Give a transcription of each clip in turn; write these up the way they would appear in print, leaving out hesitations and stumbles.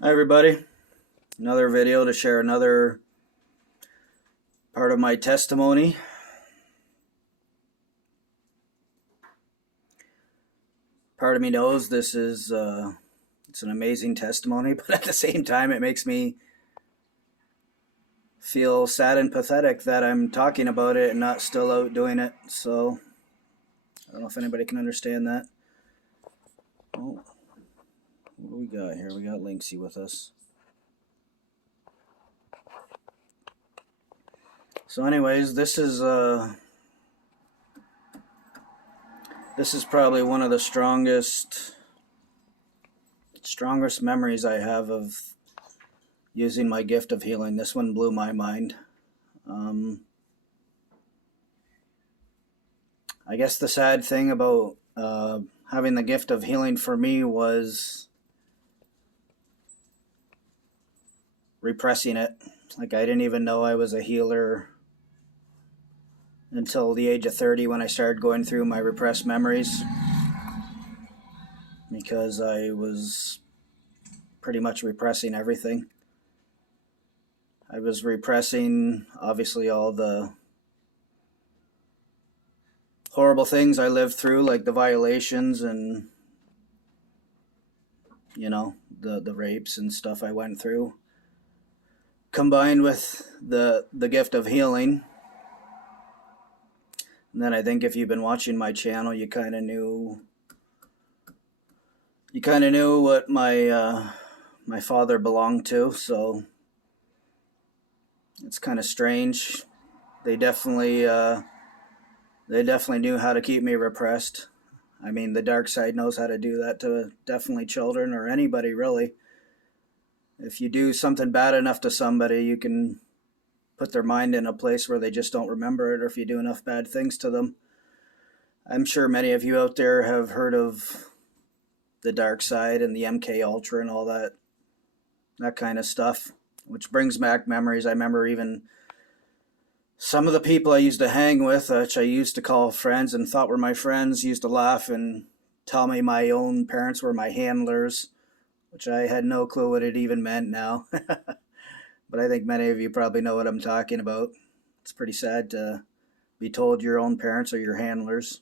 Hi everybody, another video to share another part of my testimony. Part of me knows this is it's an amazing testimony, but at the same time it makes me feel sad and pathetic that I'm talking about it and not still out doing it. So I don't know if anybody can understand that. Oh, what do we got here? We got Linksy with us. So anyways, this is probably one of the strongest memories I have of using my gift of healing. This one blew my mind. I guess the sad thing about having the gift of healing for me was repressing it. Like, I didn't even know I was a healer until the age of 30 when I started going through my repressed memories, because I was pretty much repressing everything. I was repressing, obviously, all the horrible things I lived through, like the violations and, the rapes and stuff I went through, combined with the gift of healing. And then I think if you've been watching my channel, you kind of knew what my father belonged to. So it's kind of strange. They definitely knew how to keep me repressed. I mean, the dark side knows how to do that to definitely children or anybody, really. If you do something bad enough to somebody, you can put their mind in a place where they just don't remember it, or if you do enough bad things to them. I'm sure many of you out there have heard of the dark side and the MK Ultra and all that kind of stuff, which brings back memories. I remember even some of the people I used to hang with, which I used to call friends and thought were my friends, used to laugh and tell me my own parents were my handlers, which I had no clue what it even meant now. But I think many of you probably know what I'm talking about. It's pretty sad to be told your own parents are your handlers,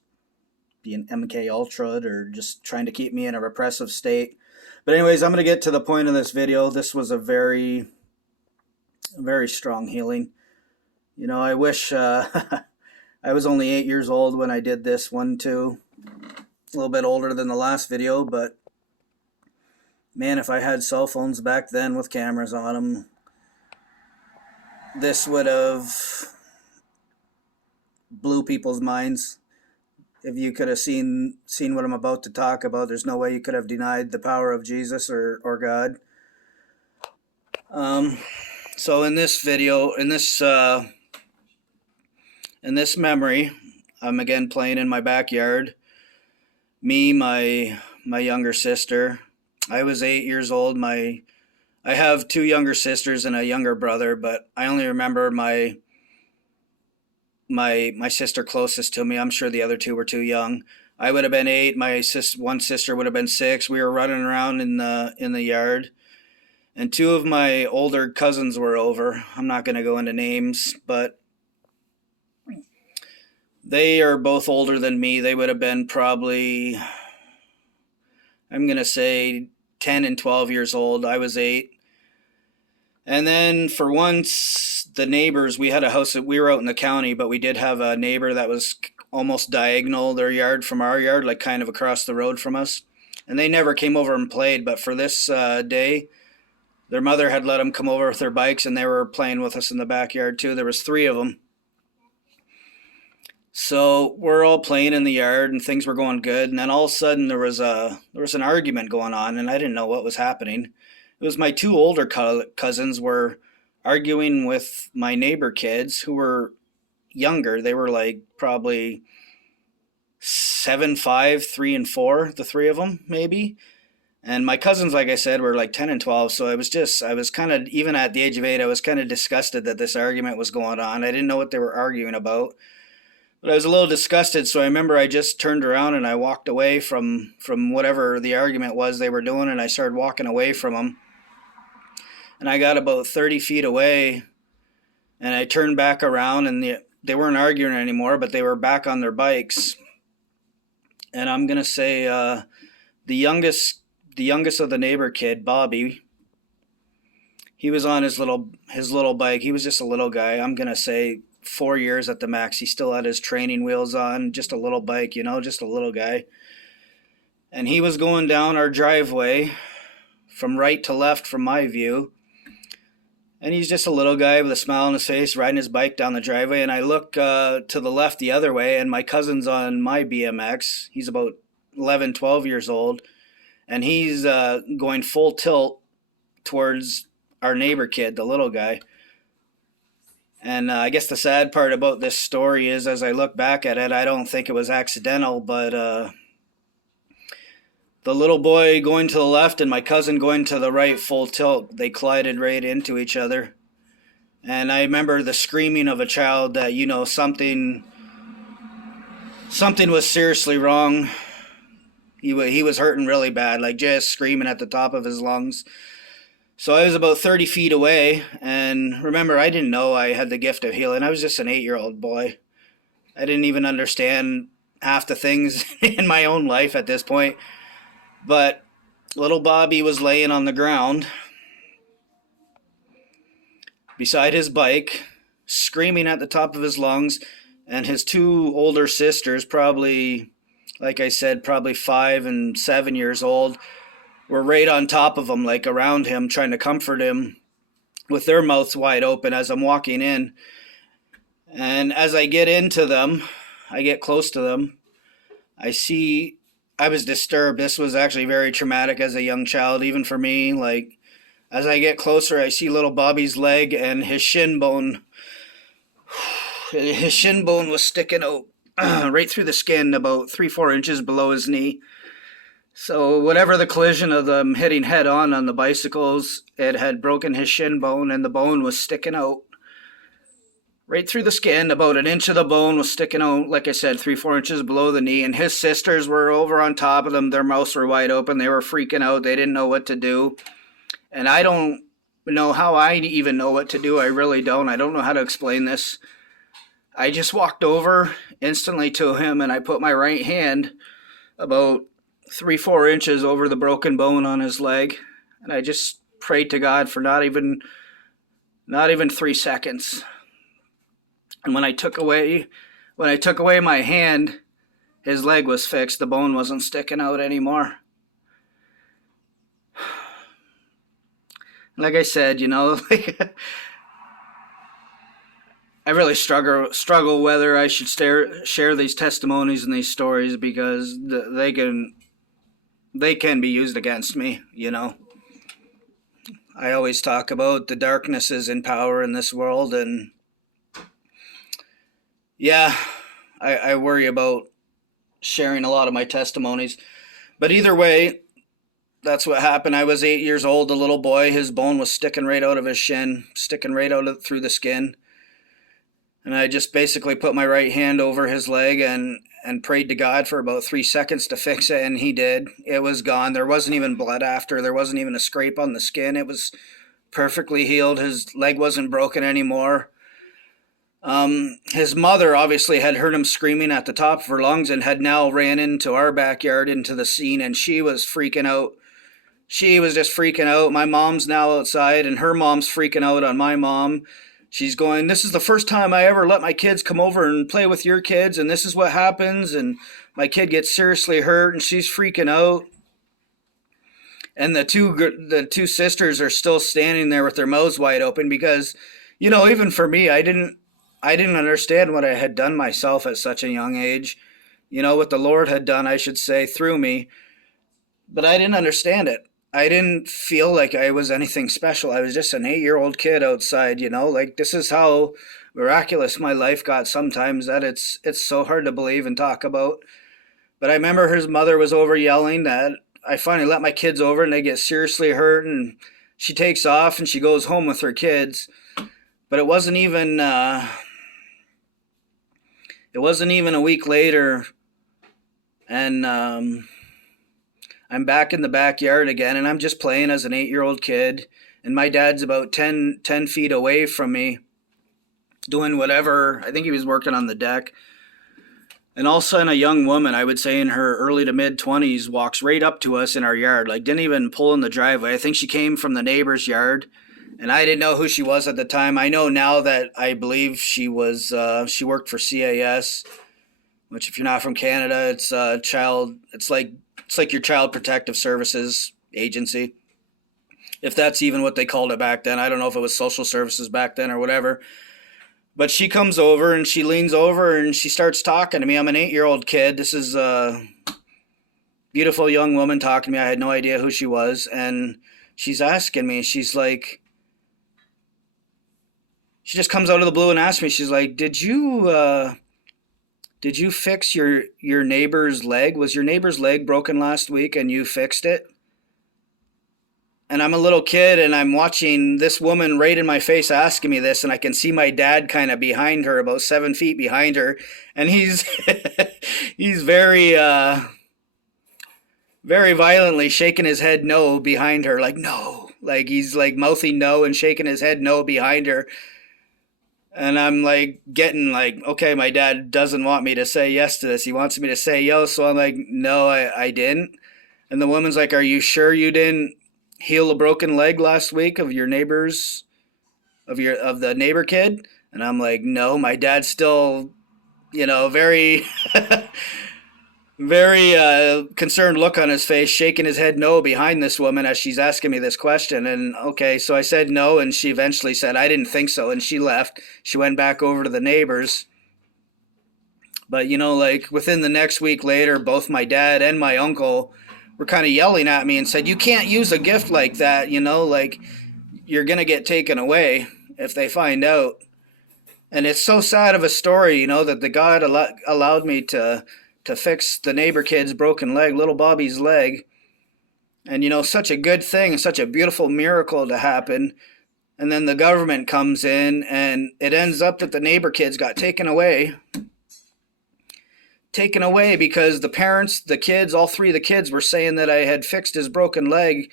being MK Ultra, or just trying to keep me in a repressive state. But anyways, I'm going to get to the point of this video. This was a very, very strong healing. I wish I was only 8 years old when I did this one too. A little bit older than the last video, but man, if I had cell phones back then with cameras on them, this would have blew people's minds. If you could have seen what I'm about to talk about, there's no way you could have denied the power of Jesus or God. So in this video, in this memory, I'm again playing in my backyard. Me, my younger sister. I was 8 years old. I have two younger sisters and a younger brother, but I only remember my sister closest to me. I'm sure the other two were too young. I would have been 8. My one sister would have been 6. We were running around in the yard, and two of my older cousins were over. I'm not going to go into names, but they are both older than me. They would have been probably, I'm going to say, 10 and 12 years old. I was 8. And then for once, the neighbors, we had a house that we were out in the county, but we did have a neighbor that was almost diagonal, their yard from our yard, like kind of across the road from us. And they never came over and played, but for this day, their mother had let them come over with their bikes, and they were playing with us in the backyard too. There was 3 of them. So we're all playing in the yard and things were going good, and then all of a sudden there was an argument going on, and I didn't know what was happening. It was my 2 older cousins were arguing with my neighbor kids who were younger. They were like probably 7, 5, 3, and 4, the 3 of them maybe. And my cousins, like I said, were like 10 and 12. So I was kind of, even at the age of 8, I was kind of disgusted that this argument was going on. I didn't know what they were arguing about. But I was a little disgusted, so I remember I just turned around and I walked away from whatever the argument was they were doing, and I started walking away from them. and I got about 30 feet away, and I turned back around, and they weren't arguing anymore, but they were back on their bikes. And I'm gonna say the youngest the youngest of the neighbor kid, Bobby, he was on his little bike. He was just a little guy. I'm gonna say 4 years at the max. He still had his training wheels on, just a little bike, just a little guy. And he was going down our driveway from right to left from my view. And he's just a little guy with a smile on his face riding his bike down the driveway. And I look to the left the other way, and my cousin's on my BMX. He's about 11, 12 years old. And he's going full tilt towards our neighbor kid, the little guy. And I guess the sad part about this story is, as I look back at it, I don't think it was accidental, but the little boy going to the left and my cousin going to the right full tilt, they collided right into each other. And I remember the screaming of a child that, something was seriously wrong. He was hurting really bad, like just screaming at the top of his lungs. So I was about 30 feet away, and remember, I didn't know I had the gift of healing. I was just an 8-year-old boy. I didn't even understand half the things in my own life at this point. But little Bobby was laying on the ground beside his bike, screaming at the top of his lungs, and his two older sisters, probably, like I said, probably 5 and 7 years old, were right on top of him, like around him, trying to comfort him with their mouths wide open as I'm walking in. And as I get into them, I get close to them, I was disturbed. This was actually very traumatic as a young child, even for me. Like, as I get closer, I see little Bobby's leg and his shin bone. His shin bone was sticking out right through the skin, about 3-4 inches below his knee. So whatever the collision of them hitting head on the bicycles, it had broken his shin bone, and the bone was sticking out right through the skin. About an inch of the bone was sticking out, like I said, 3-4 inches below the knee. And his sisters were over on top of them. Their mouths were wide open. They were freaking out. They didn't know what to do. And I don't know how I even know what to do. I really don't. I don't know how to explain this. I just walked over instantly to him, and I put my right hand about 3-4 inches over the broken bone on his leg, and I just prayed to God for not even 3 seconds. And when I took away my hand, his leg was fixed. The bone wasn't sticking out anymore. Like I said, I really struggle whether I should share these testimonies and these stories, because they can be used against me. I always talk about the darkness is in power in this world, and yeah, I worry about sharing a lot of my testimonies. But either way, that's what happened. I was 8 years old, a little boy. His bone was sticking right out of his shin, sticking right out through the skin. And I just basically put my right hand over his leg and prayed to God for about 3 seconds to fix it, and he did. It was gone. There wasn't even blood after. There wasn't even a scrape on the skin. It was perfectly healed. His leg wasn't broken anymore. His mother obviously had heard him screaming at the top of her lungs and had now ran into our backyard, into the scene, and she was freaking out. She was just freaking out. My mom's now outside, and her mom's freaking out on my mom. She's going, "This is the first time I ever let my kids come over and play with your kids, and this is what happens, and my kid gets seriously hurt," and she's freaking out. And the two sisters are still standing there with their mouths wide open, because, even for me, I didn't understand what I had done myself at such a young age. What the Lord had done, I should say, through me. But I didn't understand it. I didn't feel like I was anything special. I was just an 8-year-old kid outside, like, this is how miraculous my life got sometimes, that it's so hard to believe and talk about. But I remember his mother was over yelling that I finally let my kids over and they get seriously hurt, and she takes off and she goes home with her kids. But it wasn't even a week later, and I'm back in the backyard again, and I'm just playing as an 8-year-old kid, and my dad's about ten feet away from me doing whatever. I think he was working on the deck. And all of a sudden, a young woman, I would say in her early to mid 20s, walks right up to us in our yard, like didn't even pull in the driveway. I think she came from the neighbor's yard, and I didn't know who she was at the time. I know now that I believe she was, she worked for CAS, which if you're not from Canada, it's like your Child Protective Services agency. If that's even what they called it back then. I don't know if it was social services back then or whatever. But she comes over and she leans over and she starts talking to me. I'm an 8-year-old kid. This is a beautiful young woman talking to me. I had no idea who she was. And she's asking me, she's like, she just comes out of the blue and asks me, she's like, did you fix your neighbor's leg? Was your neighbor's leg broken last week and you fixed it? And I'm a little kid and I'm watching this woman right in my face asking me this, and I can see my dad kind of behind her, about 7 feet behind her, and he's he's very violently shaking his head no behind her, like no, like he's like mouthing no and shaking his head no behind her. And I'm like getting like, okay, my dad doesn't want me to say yes to this. He wants me to say yes. So I'm like, no, I didn't. And the woman's like, are you sure you didn't heal a broken leg last week of your neighbor's, of the neighbor kid? And I'm like, no, my dad's still, very very concerned look on his face, shaking his head no behind this woman as she's asking me this question. And okay, so I said no, and she eventually said I didn't think so, and she left. She went back over to the neighbors. But like within the next week later, both my dad and my uncle were kind of yelling at me and said, you can't use a gift like that, like you're going to get taken away if they find out. And it's so sad of a story, that the God allowed me to fix the neighbor kid's broken leg, little Bobby's leg. And, such a good thing, such a beautiful miracle to happen. And then the government comes in and it ends up that the neighbor kids got taken away because the parents, the kids, all three of the kids were saying that I had fixed his broken leg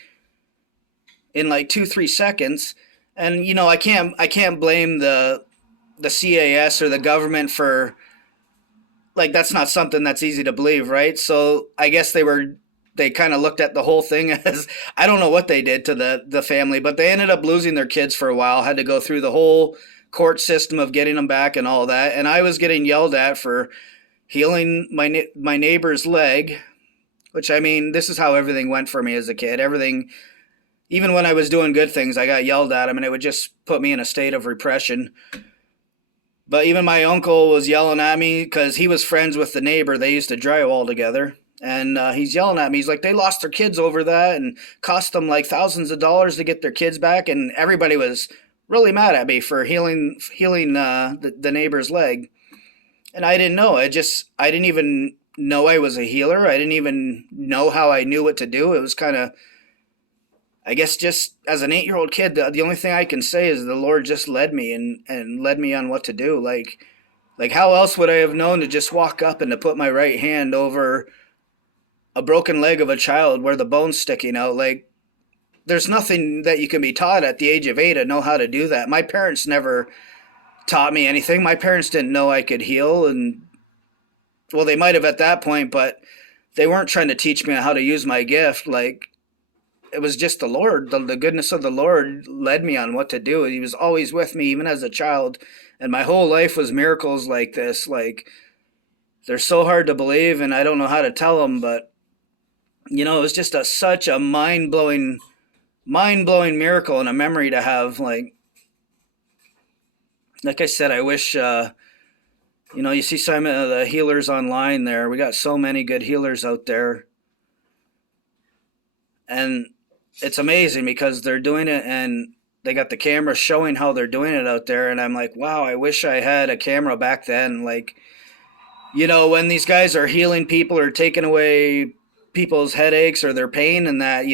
in like 2-3 seconds. And, I can't blame the CAS or the government for, like, that's not something that's easy to believe, right? So I guess they kind of looked at the whole thing as, I don't know what they did to the family, but they ended up losing their kids for a while, had to go through the whole court system of getting them back and all that. And I was getting yelled at for healing my neighbor's leg, which, I mean, this is how everything went for me as a kid. Everything, even when I was doing good things, I got yelled at, and it would just put me in a state of repression. But even my uncle was yelling at me because he was friends with the neighbor. They used to drywall together. And he's yelling at me. He's like, they lost their kids over that and cost them like thousands of dollars to get their kids back. And everybody was really mad at me for healing the neighbor's leg. And I didn't know. I didn't even know I was a healer. I didn't even know how I knew what to do. It was kind of, I guess, just as an 8-year-old kid, the only thing I can say is the Lord just led me and led me on what to do. Like how else would I have known to just walk up and to put my right hand over a broken leg of a child where the bone's sticking out? Like, there's nothing that you can be taught at the age of 8 to know how to do that. My parents never taught me anything. My parents didn't know I could heal, and well, they might have at that point, but they weren't trying to teach me how to use my gift. Like, it was just the Lord, the goodness of the Lord led me on what to do. He was always with me, even as a child, and my whole life was miracles like this. Like, they're so hard to believe, and I don't know how to tell them, but it was just such a mind-blowing miracle and a memory to have. Like I said, I wish, you see some of the healers online there. We got so many good healers out there. And it's amazing because they're doing it and they got the camera showing how they're doing it out there. And I'm like, wow, I wish I had a camera back then. Like, when these guys are healing people or taking away people's headaches or their pain and that,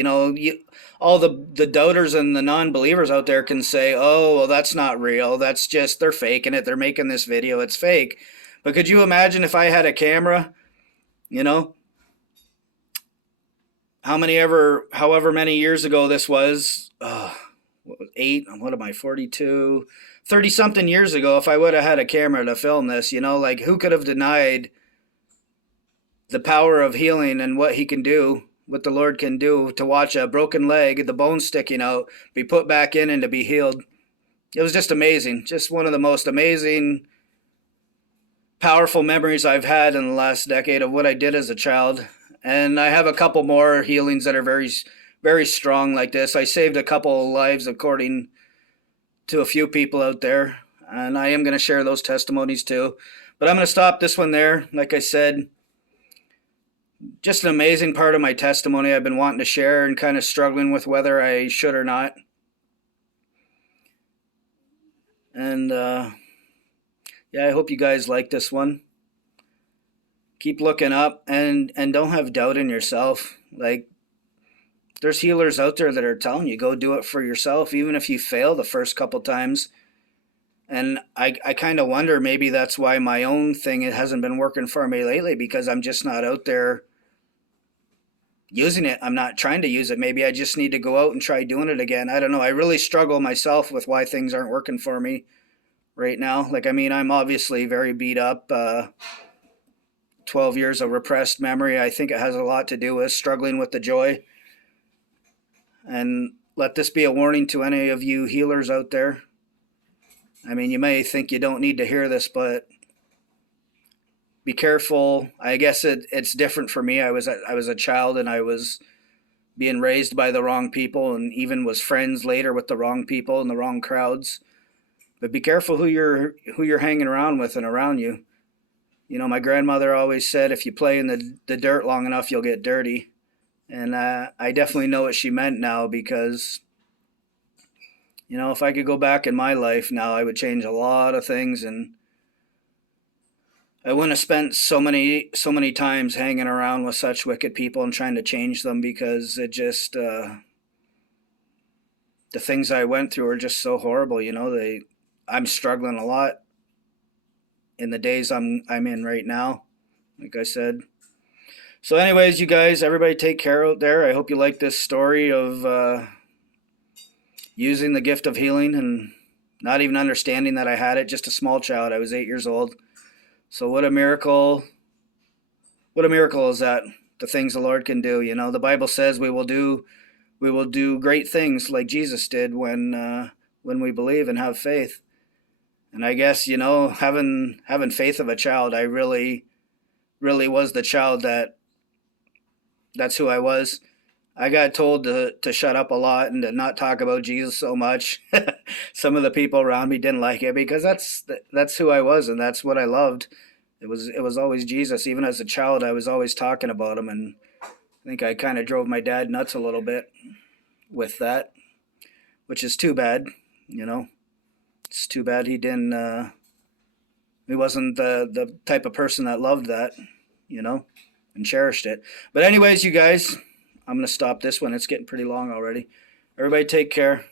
all the doubters and the non-believers out there can say, oh, well, that's not real. That's just, they're faking it. They're making this video. It's fake. But could you imagine if I had a camera, however many years ago this was, what am I, 42, 30 something years ago, if I would have had a camera to film this, like who could have denied the power of healing and what he can do, what the Lord can do, to watch a broken leg, the bone sticking out, be put back in and to be healed. It was just amazing. Just one of the most amazing, powerful memories I've had in the last decade of what I did as a child. And I have a couple more healings that are very, very strong like this. I saved a couple of lives according to a few people out there, and I am going to share those testimonies too. But I'm going to stop this one there. Like I said, just an amazing part of my testimony I've been wanting to share and kind of struggling with whether I should or not. And yeah, I hope you guys like this one. Keep looking up and don't have doubt in yourself. Like, there's healers out there that are telling you, go do it for yourself, even if you fail the first couple times. And I kind of wonder, maybe that's why my own thing, it hasn't been working for me lately, because I'm just not out there using it. I'm not trying to use it. Maybe I just need to go out and try doing it again. I don't know. I really struggle myself with why things aren't working for me right now. Like, I mean, I'm obviously very beat up. 12 years of repressed memory. I think it has a lot to do with struggling with the joy. And let this be a warning to any of you healers out there. I mean, you may think you don't need to hear this, but be careful. I guess it's different for me. I was a child, and I was being raised by the wrong people, and even was friends later with the wrong people and the wrong crowds. But be careful who you're hanging around with and around you. My grandmother always said, if you play in the dirt long enough, you'll get dirty. And I definitely know what she meant now, because, if I could go back in my life now, I would change a lot of things, and I wouldn't have spent so many times hanging around with such wicked people and trying to change them, because it just, the things I went through are just so horrible. I'm struggling a lot in the days I'm in right now, like I said. So anyways, you guys, everybody take care out there. I hope you like this story of using the gift of healing and not even understanding that I had it. Just a small child. I was 8 years old. So what a miracle. What a miracle is that, the things the Lord can do. The Bible says we will do great things like Jesus did when we believe and have faith. And I guess, having faith of a child, I really, really was the child that's who I was. I got told to shut up a lot and to not talk about Jesus so much. Some of the people around me didn't like it, because that's who I was, and that's what I loved. It was always Jesus. Even as a child, I was always talking about him, and I think I kind of drove my dad nuts a little bit with that, which is too bad, It's too bad he didn't. He wasn't the type of person that loved that, and cherished it. But anyways, you guys, I'm gonna stop this one. It's getting pretty long already. Everybody take care.